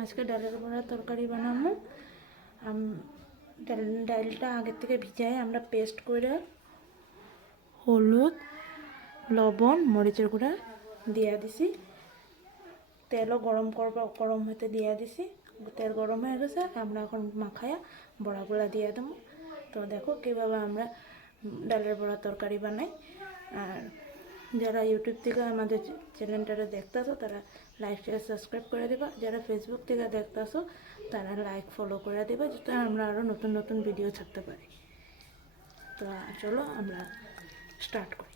আজকে ডালের বড়া তরকারি বানাবো। ডালটা আগের থেকে ভিজাই আমরা পেস্ট করে হলুদ লবণ মরিচের গুঁড়া দিয়া দিছি। তেলও গরম হতে দিয়া দিছি। তেল গরম হয়ে গেছে, আমরা এখন মাখায়া বড়াগুলা দিয়ে দেবো। তো দেখো কীভাবে আমরা ডালের বড়া তরকারি বানাই। আর যারা ইউটিউব থেকে আমাদের চ্যানেলটা দেখতেছো তারা লাইক শেয়ার সাবস্ক্রাইব করে দেবা। যারা ফেসবুক থেকে দেখতেছো তারা লাইক ফলো করে দেবা, যাতে আমরা আরও নতুন নতুন ভিডিও ছাড়তে পারি। তো চলো আমরা স্টার্ট করি।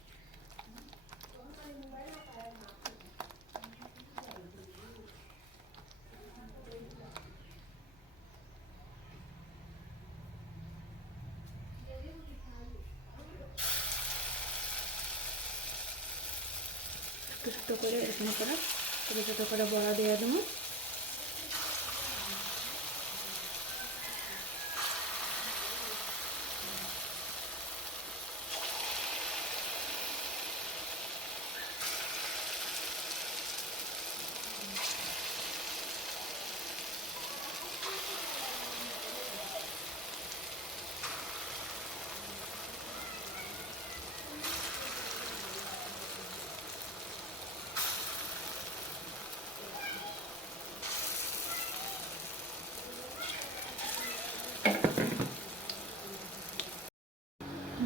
ছোটো করে এরকম করে ছোটো ছোটো করে বড়া দিয়ে দেবো।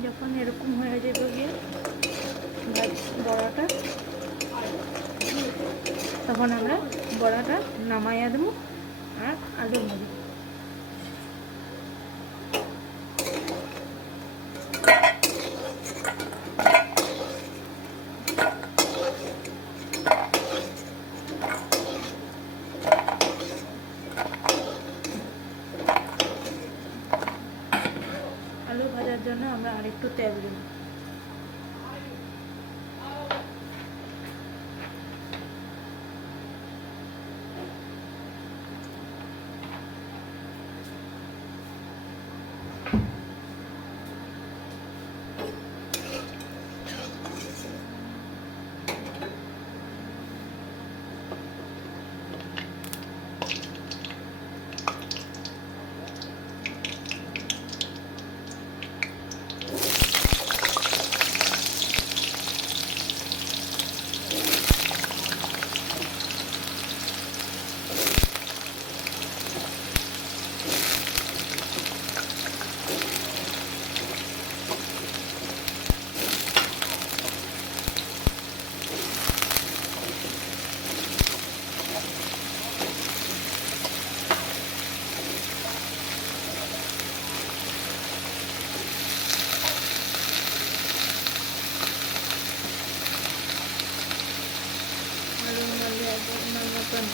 যখন এরকম হয়ে যাবে গিয়ে বড়াটা, তখন আমরা বড়াটা নামাইয়া দেবো আর আলু ভাজবো। আলু ভাজার জন্য আমরা আরেকটু তেল দেব।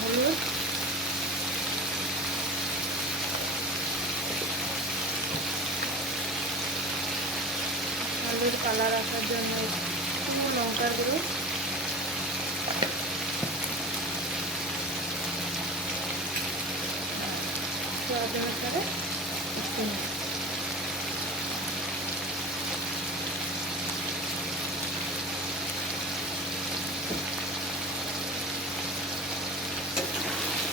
হলুদ আলুর কালার আসার জন্য লঙ্কার গুঁড়ো, স্বাদ অনুসারে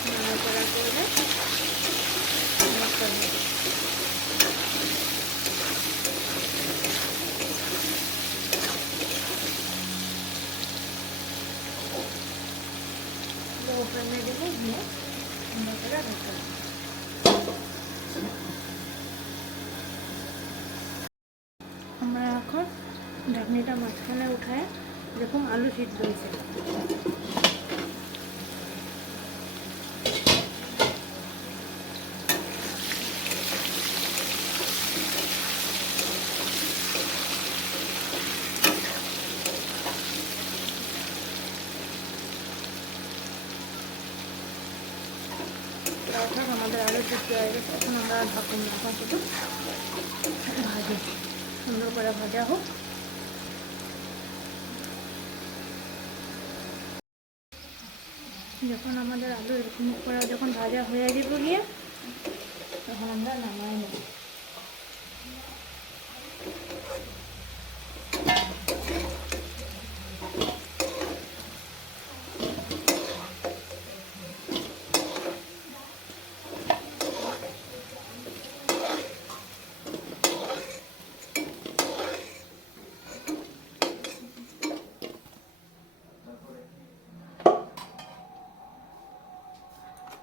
নাড়াচাড়া করে ওপেনে দেবো, দিয়ে সুন্দর করে ঢাকা। আমরা এখন ঢাকনিটা মাঝখানে উঠায় এরকম আলু সিদ্ধ হয়েছে। এখন আমাদের আলু সিদ্ধ হয়ে গেছে। এখন আমরা ঢাকুন এখন শুধু ভাজি, সুন্দর করে ভাজা হোক। যখন আমাদের আলু এরকম করে যখন ভাজা হয়ে যাবে গিয়ে, তখন আমরা নামাই নেব।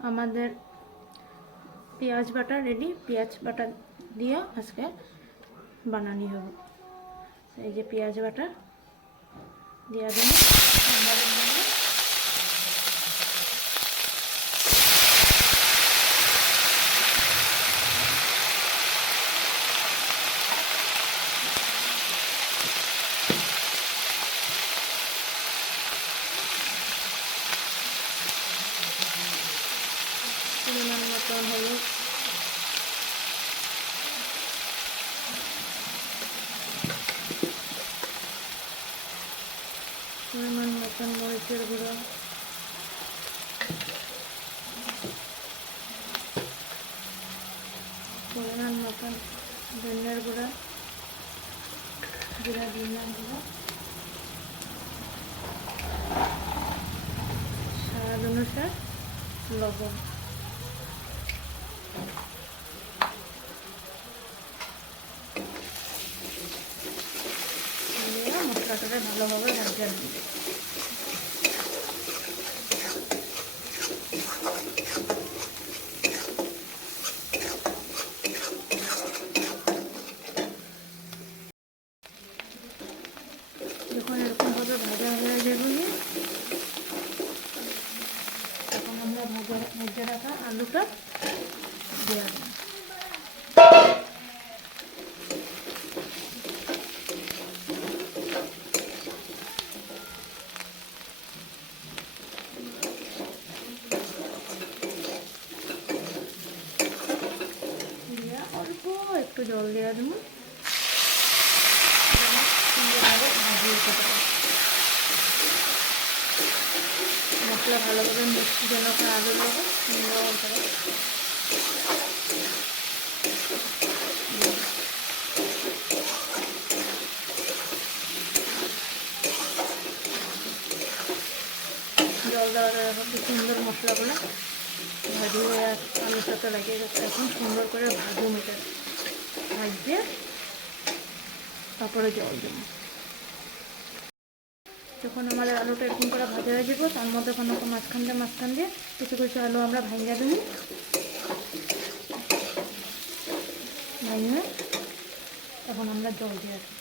আমাদের পেঁয়াজ বাটা রেডি। পেঁয়াজ বাটা দিয়ে আজকে বানানি হবে। এই যে পেঁয়াজ বাটা দিয়ে দিন। পরিমাণ মতন হলুদ, পরিমাণ মতন মরিচের গুঁড়ো, পরিমাণ মতন ধনিয়ার গুঁড়া, জিরা ধনিয়ার গুঁড়ো, স্বাদ অনুসার লবণ। মশলাটাকে ভালোভাবে ভাজতে হবে। যখন এরকমভাবে ভাজা হয়ে যাবে, তখন আমরা ভেজে রাখা আলুটা দিয়ে দেব। অল্প একটু জল দেওয়া দেবো, সুন্দরভাবে ভাজিয়ে খেতে পারি। মশলা ভালোভাবে মিষ্টি যেন আলুর লোক সুন্দর করে জল দেওয়া এখন সুন্দর মশলাগুলো ভাজি হয়ে আলুর সাথে লাগিয়ে যাচ্ছে। এখন সুন্দর করে ভাজু মেটে ভাজতে, তারপরে জল দেব। যখন আমাদের আলুটা এরকম করে ভাজা হয়ে যাবে, তার মধ্যে কোনো মাঝখান দিয়ে কিছু কিছু আলু আমরা ভাঙিয়ে দেবো। ভাঙিয়ে তখন আমরা জল দিয়ে দেবো।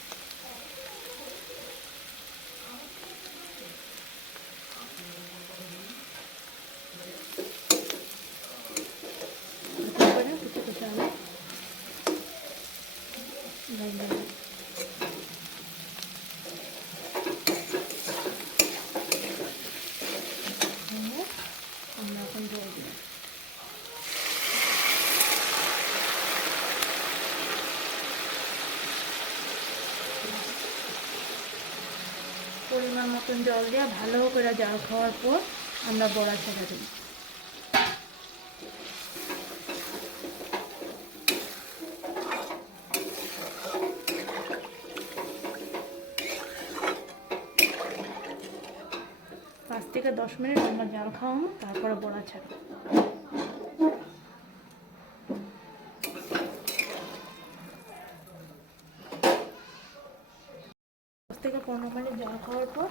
কিছু কিছু আলু ভাঙিয়ে দেবো। আমরা এখন জল দিই। পরিমাণ মতন জল দিয়ে ভালো করে জাল খাওয়ার পর আমরা বড়া ছেড়ে দিই। পাঁচ থেকে 10 মিনিট আমরা জাল খাওয়াবো, তারপরে বড়া ছাড়বো। 10 থেকে 15 মিনিট জাল খাওয়ার পর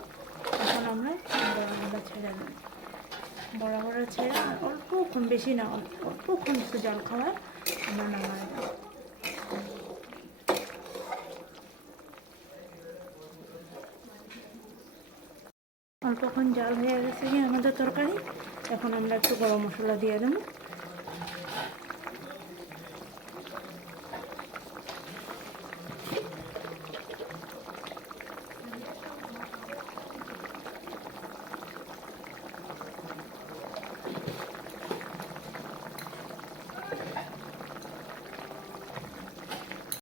এখন আমরা বড়া ছেড়ে দেবো। বড়া ছেড়ে অল্পক্ষণ, বেশি না, অল্পক্ষণ একটু জাল খাওয়ায় আমরা নামাই দেবো। অল্পক্ষণ জাল হয়ে গেছে আমাদের তরকারি। এখন আমরা একটু গরম মশলা দিয়ে দেবো।